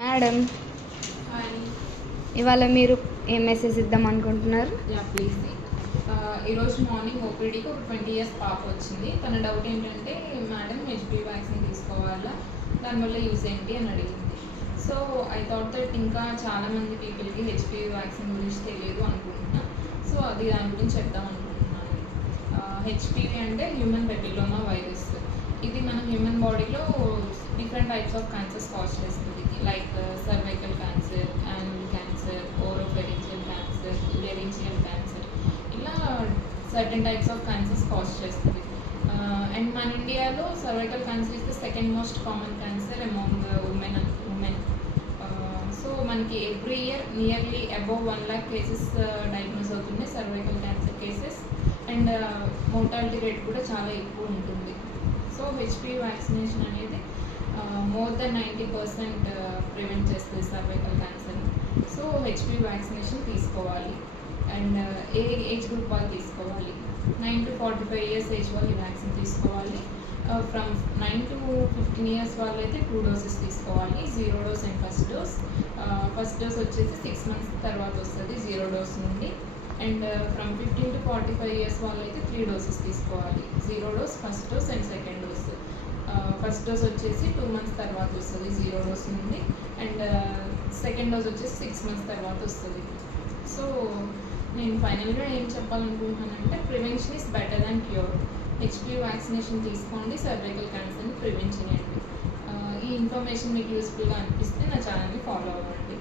Madam, hi. ఇవాళ మీరు ఏం మెసేజ్ ఇద్దాం అనుకుంటున్నారు? ప్లీజ్. ఈరోజు మార్నింగ్ ఓపీడీకి ఒక 20 years పాప వచ్చింది. తన డౌట్ ఏంటంటే, మేడం హెచ్పి వ్యాక్సిన్ తీసుకోవాలా, దానివల్ల యూజ్ ఏంటి అని అడిగింది. సో ఐ థాట్ దట్ ఇంకా చాలామంది పీపుల్కి హెచ్పి వ్యాక్సిన్ గురించి తెలియదు అనుకుంటున్నా. సో దాని గురించి చెప్దాం అనుకుంటున్నాను. హెచ్పివి అంటే హ్యూమన్ పెపిలోమా వైరస్. ఇది మన హ్యూమన్ బాడీలో different types of cancers cause చేస్తుంది. Like cervical cancer, anal cancer, oropharyngeal cancer, laryngeal cancer, ఇలా certain types of cancers cause చేస్తుంది. అండ్ మన ఇండియాలో cervical cancer is the second most common cancer among women. So మనకి every year nearly above 1 lakh cases diagnose అవుతున్నాయి, cervical cancer cases. And mortality rate కూడా చాలా ఎక్కువ ఉంటుంది. సో హెచ్పి వ్యాక్సినేషన్ అనేది మోర్ దెన్ 90% ప్రివెంట్ చేస్తుంది cervical cancer. So HPV vaccination తీసుకోవాలి. And A age group వాళ్ళు తీసుకోవాలి? 9 to 45 years ఏజ్ వాళ్ళు ఈ వ్యాక్సిన్ తీసుకోవాలి. ఫ్రమ్ 9 to 15 years వాళ్ళు అయితే 2 doses తీసుకోవాలి. 0 dose and first dose. First dose వచ్చేసి 6 months తర్వాత వస్తుంది 0 dose నుండి. అండ్ ఫ్రమ్ 15 to 45 years వాళ్ళు అయితే 3 doses తీసుకోవాలి. 0 dose, first dose and second dose. First dose వచ్చేసి 2 months తర్వాత వస్తుంది 0 dose నుండి. అండ్ సెకండ్ డోస్ వచ్చేసి 6 months తర్వాత వస్తుంది. సో నేను ఫైనల్గా ఏం చెప్పాలనుకుంటున్నానంటే, prevention is better than cure. HPV vaccination తీసుకోండి, సర్వైకల్ క్యాన్సర్ని ప్రివెంట్ చేయండి. ఈ ఇన్ఫర్మేషన్ మీకు యూస్ఫుల్గా అనిపిస్తే నా ఛానల్ని ఫాలో అవ్వండి.